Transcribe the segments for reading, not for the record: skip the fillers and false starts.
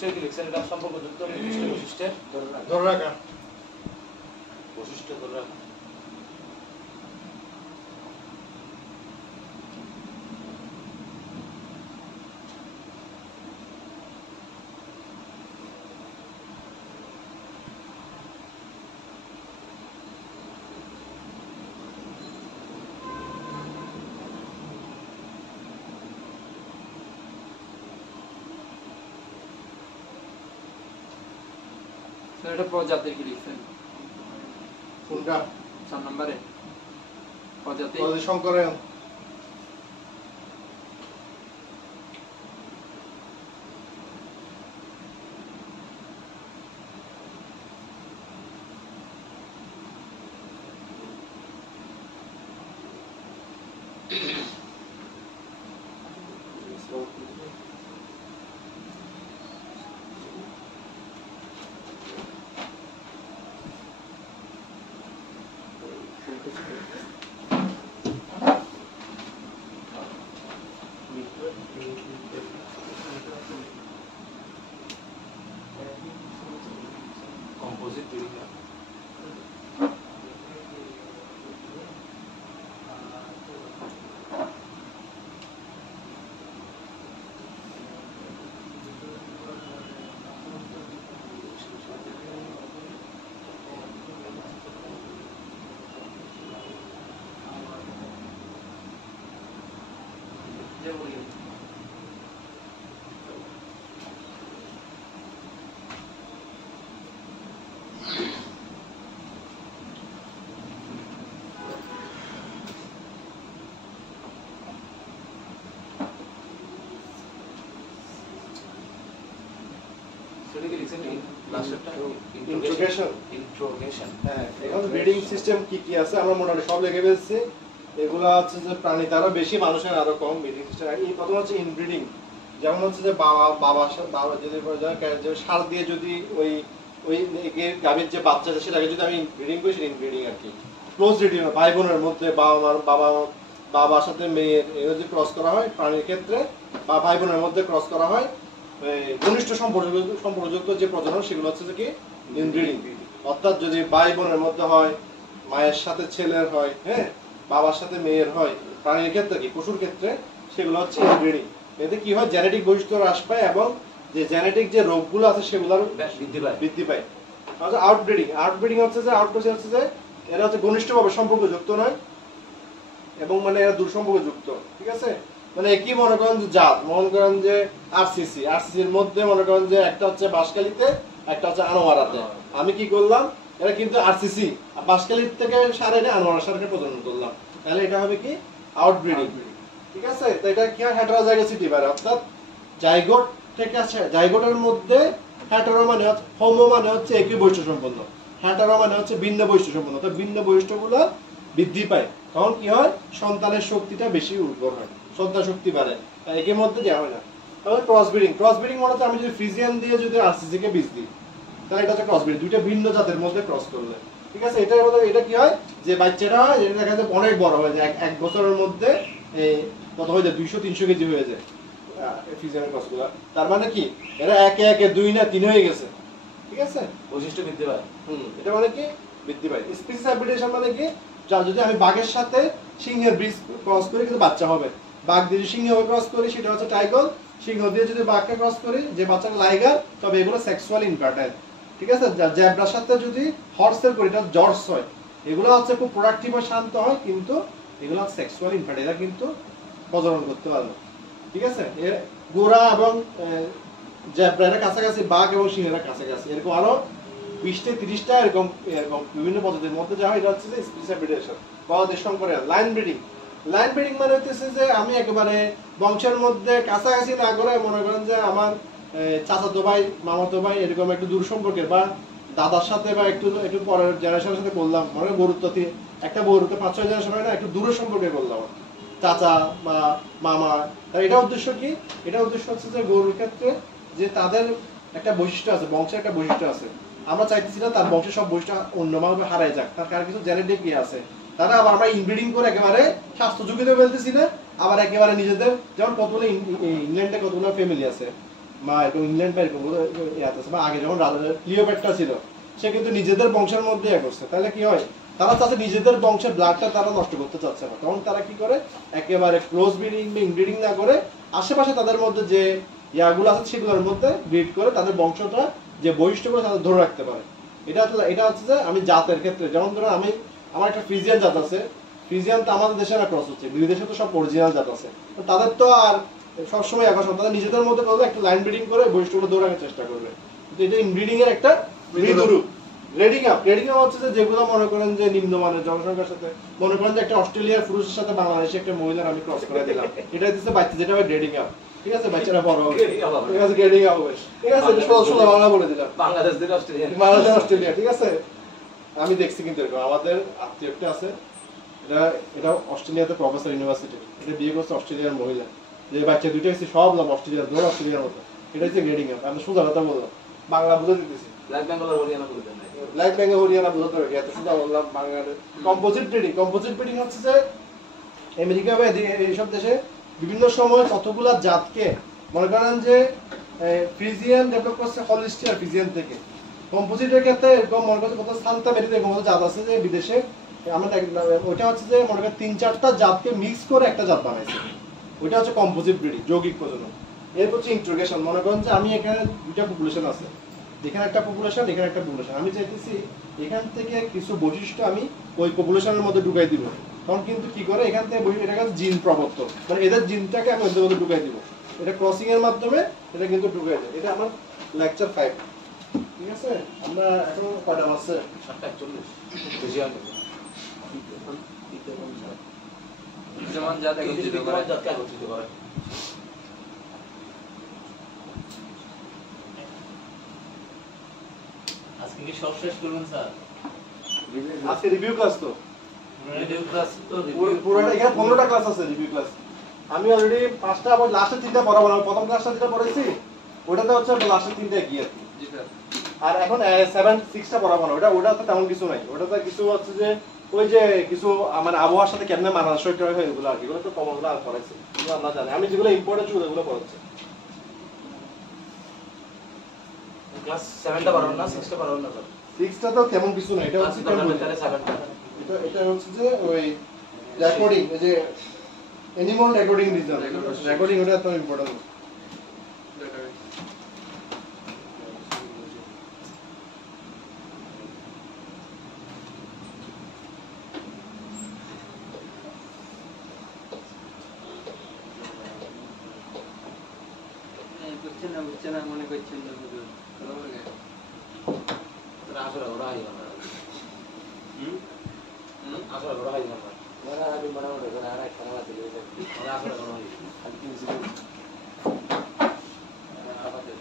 বৈশিষ্ট্যের কি লিখছেন এটা সম্পর্কযুক্ত নির্দিষ্ট বৈশিষ্ট্যের ধরে রাখা বৈশিষ্ট্য ধরে রাখা এটা প্রজাতির কি লিখছেন কোনটা 4 নম্বরে প্রজাতি সংকরায়ন কম্পোজিট বিল্ডিং সেটা কি লিখছেন লাস্টেরটা ইন্ট্রোগেশন হ্যাঁ এখন ব্রিডিং সিস্টেম কি কি আছে আমরা মোটামুটি সব লিখে ফেলছি এগুলো হচ্ছে যে প্রাণী তারা বেশি মানুষের আরো কম ব্রিডিং সিস্টেম এই প্রথম হচ্ছে ইনব্রিডিং যেমন হচ্ছে যে বাবা যদি সার দিয়ে যদি ওই ওই গাভীর যে বাচ্চা আছে সেটাকে যদি আমি ব্রিডিং করি সেটা ইনব্রিডিং আর কি ক্লোজ ব্রিডিং ভাই বোনের মধ্যে বাবার সাথে মেয়ের এগুলো যদি ক্রস করা হয় প্রাণীর ক্ষেত্রে বা ভাই বোনের মধ্যে ক্রস করা হয় ঘনিষ্ঠ সম্পর্কযুক্ত যে প্রজনন সেগুলো হচ্ছে যে কি ইনব্রিডিং অর্থাৎ যদি ভাই বোনের মধ্যে হয় মায়ের সাথে ছেলের হয় হ্যাঁ বাবার সাথে মেয়ের হয় প্রাণীর ক্ষেত্রে কি পশুর ক্ষেত্রে সেগুলো হচ্ছে ইনব্রিডিং এতে কি হয় জেনেটিক বৈশিষ্ট্য হ্রাস পায় এবং যে জেনেটিক যে রোগগুলো আছে সেগুলোর বৃদ্ধি পায় আচ্ছা আউটব্রিডিং হচ্ছে যে আউটব্রিডিং হচ্ছে যে এরা হচ্ছে ঘনিষ্ঠভাবে সম্পর্কযুক্ত নয় এবং মানে এরা দূর সম্পর্কযুক্ত ঠিক আছে মানে একই মনে করেন যে জাত মনে করেন যে আরসিসির মধ্যে মনে করেন যে একটা হচ্ছে বাঁশখালীতে একটা হচ্ছে আনোয়ারাতে আমি কি করলাম এটা কিন্তু আরসিসি বাঁশখালীর থেকে সার এনে আনোয়ারা সারকে প্রজনন করলাম তাহলে এটা হবে কি আউটব্রিডিং ঠিক আছে তো এটা কি হয় হেটারোজাইগোসিটি বাড়ে অর্থাৎ জাইগোট থেকে আছে জাইগোটের মধ্যে হেটারো মানে হচ্ছে হোমো মানে হচ্ছে একই বৈশিষ্ট্য সম্পন্ন হেটারো মানে হচ্ছে ভিন্ন বৈশিষ্ট্য সম্পন্ন তো ভিন্ন বৈশিষ্ট্যগুলো বৃদ্ধি পায় তখন কি হয় সন্তানের শক্তিটা বেশি উর্বর হয় সন্তান শক্তি বাড়ে একের মধ্যে দেওয়া হয় না তাহলে ক্রসব্রিডিং মানে হচ্ছে আমি যদি ফ্রিজিয়ান দিয়ে যদি আরসিসি কে বীজ দিই তাহলে এটা হচ্ছে ক্রসব্রিডিং দুইটা ভিন্ন জাতের মধ্যে ক্রস করলে ঠিক আছে এটার মধ্যে এটা কি হয় যে বাচ্চাটা হয় এটা দেখা যায় অনেক বড় হয়ে যায় এক বছরের মধ্যে কত হয়ে যায় 200-300 কেজি হয়ে যায় ফ্রিজিয়ান ক্রসগুলো তার মানে কি এরা একে একে 2 না 3 হয়ে গেছে ঠিক আছে বৈশিষ্ট্য বৃদ্ধি পায় এটা মানে কি বৃদ্ধি পায় স্পিসিস হাইব্রিডেশন মানে কি যদি আমি বাঘের সাথে সিংহের বীজ ক্রস করি কিন্তু বাচ্চা হবে বাঘ দিয়ে সিংহ ক্রস করি সেটা হচ্ছে টাইগর সিংহ দিয়ে যদি বাঘকে ক্রস করি যে বাচ্চাটা লাইগার তবে এগুলো সেক্সুয়াল ইনফার্টাইল ঠিক আছে জ্যাব্রার সাথে যদি হর্সের করি এটা জর্জ হয় এগুলো হচ্ছে খুব প্রোডাক্টিভ আর শান্ত হয় কিন্তু এগুলো সেক্সুয়াল ইনফার্টাইল এরা কিন্তু প্রজনন করতে পারে না ঠিক আছে এর গোরা এবং জ্যাব্রা এরা কাছাকাছি বাঘ এবং সিংহেরা কাছাকাছি এরকম আরো 20-30টা এরকম বিভিন্ন পদ্ধতির মধ্যে যা হয় এটা হচ্ছে যে স্পিসিস হাইব্রিডেশন প্রজাতির সংকরণ লাইন ব্রিডিং মানে হচ্ছে যে আমি একেবারে বংশের মধ্যে কাছাকাছি না করে মনে করেন যে আমার চাচাতো ভাই মামাতো ভাই এরকম একটু দূর সম্পর্কের বা দাদার সাথে বা একটু পরের জেনারেশনের সাথে করলাম মানে বরুত্বতে একটা বরুতে 5-6 জেনারেশন হয় না একটু দূরের সম্পর্কে করলাম চাচা বা মামা তার এটা উদ্দেশ্য কি এটা উদ্দেশ্য হচ্ছে যে গরুর ক্ষেত্রে যে তাদের একটা বৈশিষ্ট্য আছে বংশের একটা বৈশিষ্ট্য আছে আমরা চাইতেছি না তার বংশের সব বৈশিষ্ট্য অন্যভাবে হারায় যাক তার কারণ কিছু জেনেটিক ইয়ে আছে তারা আবার আমরা ইনব্রিডিং করে একেবারে স্বাস্থ্য ঝুঁকিতে ফেলতেছি না আবার একেবারে নিজেদের যেমন কতগুলো ইংল্যান্ডে কতগুলো ফ্যামিলি আছে মা এরকম ইংল্যান্ড বা এরকম ইয়াতে আছে, বা আগে যখন ক্লিওপেট্রা ছিল সে কিন্তু নিজেদের বংশের মধ্যে ইয়ে করছে, তাহলে কি হয় তারা চাচ্ছে নিজেদের বংশের ব্লাডটা তারা নষ্ট করতে চাচ্ছে না, তখন তারা কি করে একেবারে ক্লোজ ব্রিডিং বা ইনব্রিডিং না করে আশেপাশে তাদের মধ্যে যে ইয়াগুলো আছে সেগুলোর মধ্যে ব্রিড করে তাদের বংশটা যে বৈশিষ্ট্যগুলো তাদের ধরে রাখতে পারে। এটা হচ্ছে যে আমি জাতের ক্ষেত্রে, যেমন ধরো আমি আমার একটা ফ্রিজিয়ান জাত আছে, ফ্রিজিয়ান তো আমাদের দেশে না ক্রস হচ্ছে, বিদেশে তো সব অরিজিনাল জাত আছে, তো তাদের তো আর সবসময় একসঙ্গে তাদের নিজেদের মধ্যে করবে একটা লাইন ব্রিডিং করে বৈশিষ্ট্যগুলো ধরে রাখার চেষ্টা করবে, কিন্তু এটা ইনব্রিডিং এর একটা মৃদু রূপ। গ্রেডিং আপ হচ্ছে যে যেগুলো মনে করেন যে নিম্নমানের জনসংখ্যার সাথে, মনে করেন যে একটা অস্ট্রেলিয়ার পুরুষের সাথে বাংলাদেশে একটা মহিলার আমি ক্রস করে দিলাম, এটা হচ্ছে বাচ্চা, যেটা হবে গ্রেডিং আপ, ঠিক আছে, বাচ্চারা বড় হবে, ঠিক আছে, গ্রেডিং আপ হবে, ঠিক আছে, এটা সোজা বাংলা বলে দিলাম, বাংলাদেশ থেকে অস্ট্রেলিয়া, বাংলাদেশ অস্ট্রেলিয়া, ঠিক আছে। আমি দেখছি কিন্তু এরকম আমাদের আত্মীয় একটা আছে, এটা অস্ট্রেলিয়াতে প্রফেসর ইউনিভার্সিটি, এটা বিয়ে করছে অস্ট্রেলিয়ার মহিলা, যে বাচ্চা দুইটা হচ্ছে সব লাভ অস্ট্রেলিয়ার, ধর অস্ট্রেলিয়ার মতো, এটা হচ্ছে গ্রেডিং আপ। আমি সোজা কথা বললাম, বাংলা বুঝে দিতেছি, ব্ল্যাক বেঙ্গল আর হরিয়ানা বলে দেন নাই, ব্ল্যাক বেঙ্গল হরিয়ানা বুঝতে পারি, এত সোজা বললাম বাংলাদেশ। কম্পোজিট ব্রিডিং হচ্ছে যে আমেরিকা বা এইসব দেশে বিভিন্ন সময় কতগুলা জাতকে, মনে করেন যে ফ্রিজিয়ান ডেভেলপ করছে হলিস্টিয়ার ফ্রিজিয়ান থেকে, কম্পোজিটের ক্ষেত্রে এরকম মনে করছে কত সান্তা মেরিতে এরকম জাত আছে যে বিদেশে, আমরা ওইটা হচ্ছে যে মনে করেন 3-4টা জাতকে মিক্স করে একটা জাত বানাইছে, ওইটা হচ্ছে কম্পোজিট ব্রিডিং, যৌগিক প্রজনন। এরপর হচ্ছে ইন্ট্রোগেশন, মনে করেন যে আমি এখানে দুইটা পপুলেশন আছে, এখানে একটা পপুলেশন, এখানে একটা পপুলেশন, আমি চাইতেছি এখান থেকে কিছু বৈশিষ্ট্য আমি ওই পপুলেশনের মধ্যে ঢুকাই দিব, তখন কিন্তু কি করে এখান থেকে এটাকে জিন প্রবর্তন, মানে এদের জিনটাকে আমি ওদের মধ্যে ঢুকাই দিব, এটা ক্রসিং এর মাধ্যমে এটা কিন্তু ঢুকাই যায়। এটা আমার লেকচার 5, ঠিক আছে। আমরা এখন কয়টা আছে? 7:41 ফ্রিজিয়ান যেমন জাত একত্রিত করে, জাতকে একত্রিত করে, আজকে কি সব শেষ করবেন স্যার? আজকে রিভিউ ক্লাস তো রিভিউ ক্লাস তো পুরোটা, এখানে 15টা ক্লাস আছে রিভিউ ক্লাস, আমি অলরেডি 5টা, আবার লাস্টের 3টা পড়াবো না, প্রথম ক্লাসটা যেটা পড়াইছি ওটাতে হচ্ছে লাস্টের 3টা কি আর কি, জি স্যার। আর এখন 7-6টা পড়াবো না, ওটাতে তেমন কিছু নাই, ওটাতে কিছু হচ্ছে যে ওই যে কিছু আমার আবহাওয়ার সাথে কেমনে মানানসই হয় এগুলো আর কি, এগুলো তো কমনগুলো আর পড়াইছি, এগুলো আমরা জানি, আমি যেগুলো ইম্পর্টেন্ট ছিল ওগুলো পড়াচ্ছি। ক্লাস 7টা পারবেন না, 6টা পারবেন না স্যার? 6টা তো তেমন কিছু না, এটা হচ্ছে তাহলে 7টা, এটা হচ্ছে যে ওই রেকর্ডিং, এই যে অ্যানিমাল রেকর্ডিং রিজন, রেকর্ডিং ওটা তো ইম্পর্টেন্ট। বুঝছেন না মনে করছেন না হুজুর, তাহলে আসলে ওরা হাই না, আসলে ওরা হাই না, ওরা আমি মোটামুটি ওরা আর একটা না দিলে ওরা আসলে ওরা হাই খালি কি হইছে আমাদের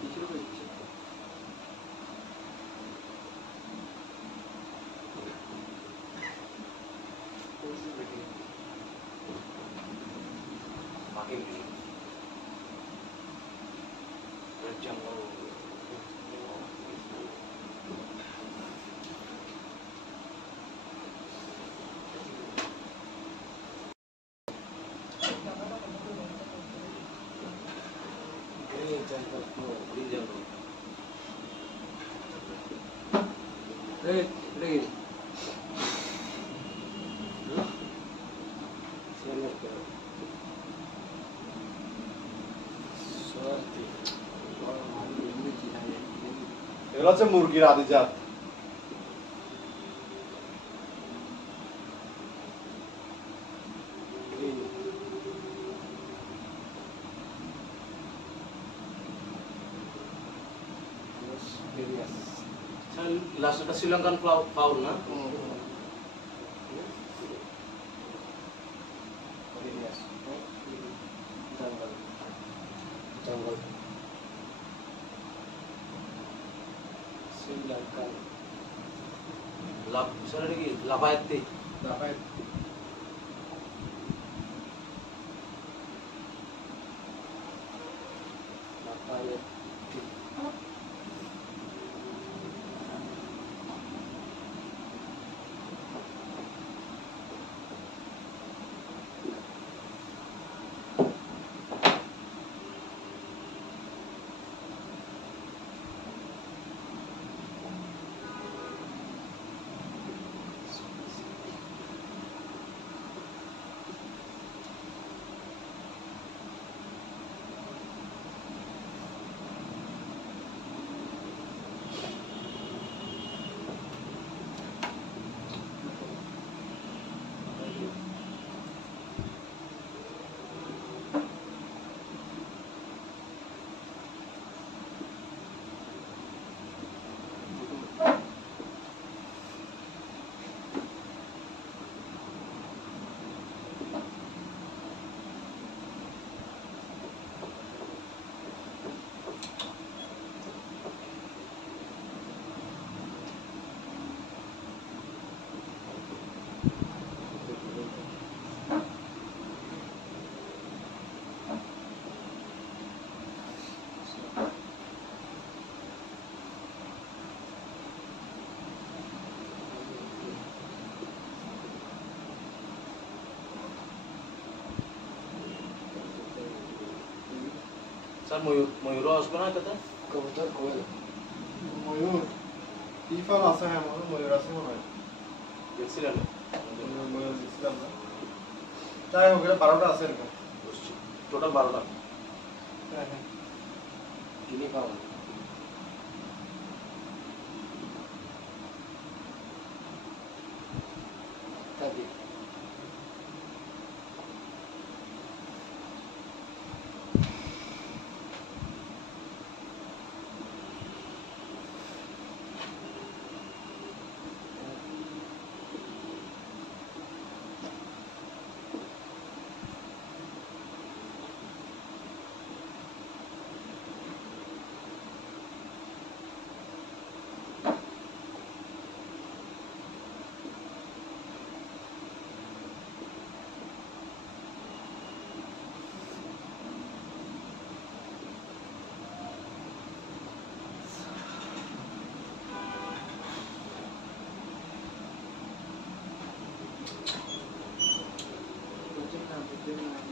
কিছু হচ্ছে বাকি রেড জঙ্গল গ্রিন জঙ্গল গ্রিন জঙ্গল রেগে এগুলো হচ্ছে মুরগির আদি জাত, লাস্ট একটা শ্রীলঙ্কান ফাউল না, জঙ্গল শ্রীলঙ্কান লাভ সরি কি লাভায়েতে স্যার ময়ূরও আসবে না এটাতে? কবুতর কোয়েল ময়ূর টিফার আছে, হ্যাঁ ময়ূর আছে মনে হয়। দেখছিলেন? ময়ূর দেখছিলাম না। যাই হোক, এটা 12টা আছে এরকম। টোটাল 12টা। হ্যাঁ হ্যাঁ। গিনি পাউন্ড ইত্যাদি।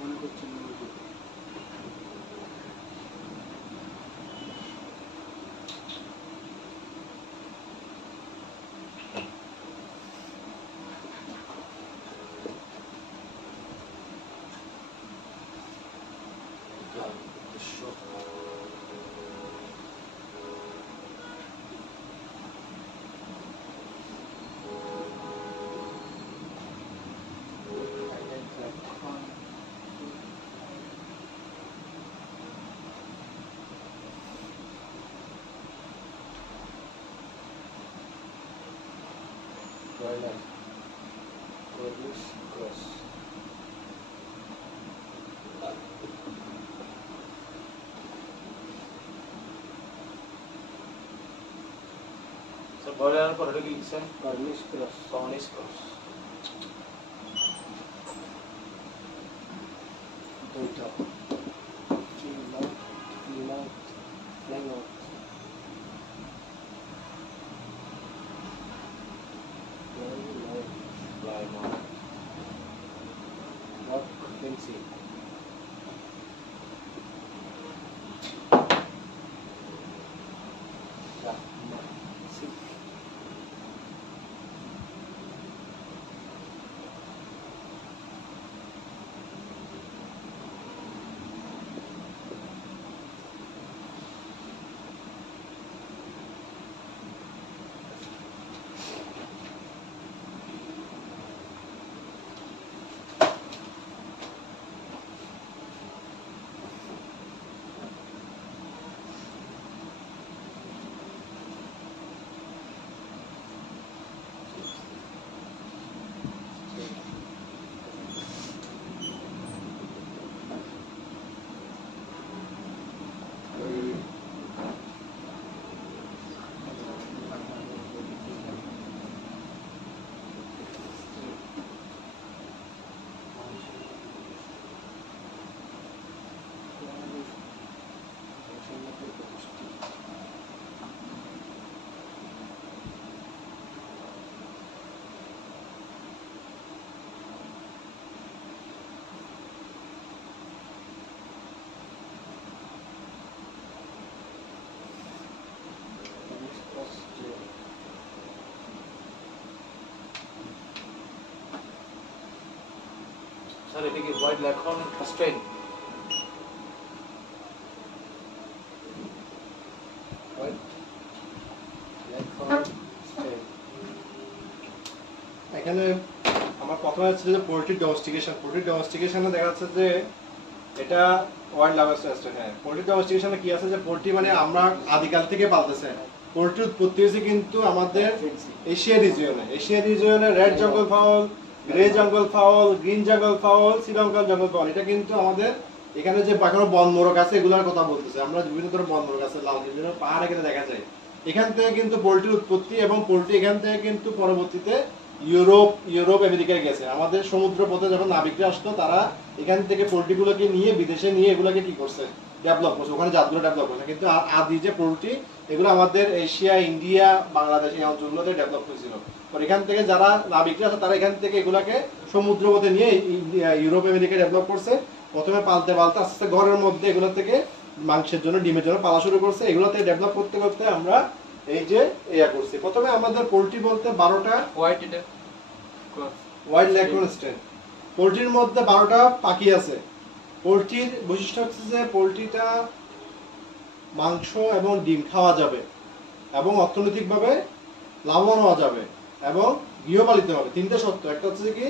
মনে করছি না। Royal Cornish Cross sir boiler পর এটা কি লিখছেন? Cornish Cross Cornish Cross. দুইটা fling out Plymouth. rock fencing sir এটা কি হোয়াইট লেখন স্ট্রেন? এখানে আমার প্রথমে হচ্ছে যে পোল্ট্রি ডোমেস্টিকেশনে দেখা যাচ্ছে যে এটা ওয়াইল্ড লাইফ স্ট্যান্ডার্ড। হ্যাঁ, পোল্ট্রি ডোমেস্টিকেশনে কি আছে যে পোল্ট্রি মানে আমরা আদিকাল থেকে পালতেছে। পোল্ট্রি উৎপত্তি হয়েছে কিন্তু আমাদের এশিয়া রিজিয়নে রেড জঙ্গল ফাউল, গ্রে জঙ্গল ফাউল, গ্রিন জঙ্গল ফাউল, শ্রীলঙ্কান জঙ্গল ফাউল। এটা কিন্তু আমাদের এখানে যে এখনো বনমোরগ আছে এগুলোর কথা বলতেছে। আমরা বিভিন্ন ধরনের বনমোরগ আছে, লাল বিভিন্ন পাহাড় এখানে দেখা যায়। এখান থেকে কিন্তু পোল্ট্রির উৎপত্তি এবং পোল্ট্রি এখান থেকে কিন্তু পরবর্তীতে ইউরোপ আমেরিকায় গেছে। আমাদের সমুদ্র পথে যখন নাবিকরা আসতো তারা এখান থেকে পোল্ট্রিগুলোকে নিয়ে বিদেশে নিয়ে এগুলোকে কি করছে, ডেভেলপ করছে, ওখানে জাতগুলো ডেভেলপ করছে। কিন্তু আদি যে পোল্ট্রি এগুলো আমাদের এশিয়া, ইন্ডিয়া, বাংলাদেশ এই অঞ্চলগুলোতে ডেভেলপ হয়েছিল। এখান থেকে যারা নাবিকরা আছে তারা এখান থেকে এগুলাকে সমুদ্র পথে নিয়ে ইউরোপ আমেরিকায় ডেভেলপ করছে। প্রথমে পালতে আস্তে আস্তে ঘরের মধ্যে এগুলো থেকে মাংসের জন্য ডিমের জন্য পালা শুরু করছে, এগুলোতে ডেভেলপ করতে করতে আমরা এই যে ইয়া করছি। প্রথমে আমাদের পোলট্রি বলতে 12টা হোয়াইট এটা ক্রস হোয়াইট ল্যাকোনস্টেন, পোলট্রির মধ্যে 12টা পাখি আছে। পোলট্রির বৈশিষ্ট্য হচ্ছে যে পোলট্রিটা মাংস এবং ডিম খাওয়া যাবে এবং অর্থনৈতিকভাবে লাভবান হওয়া যাবে এবং গৃহপালিত হবে। তিনটে সত্য, একটা হচ্ছে কি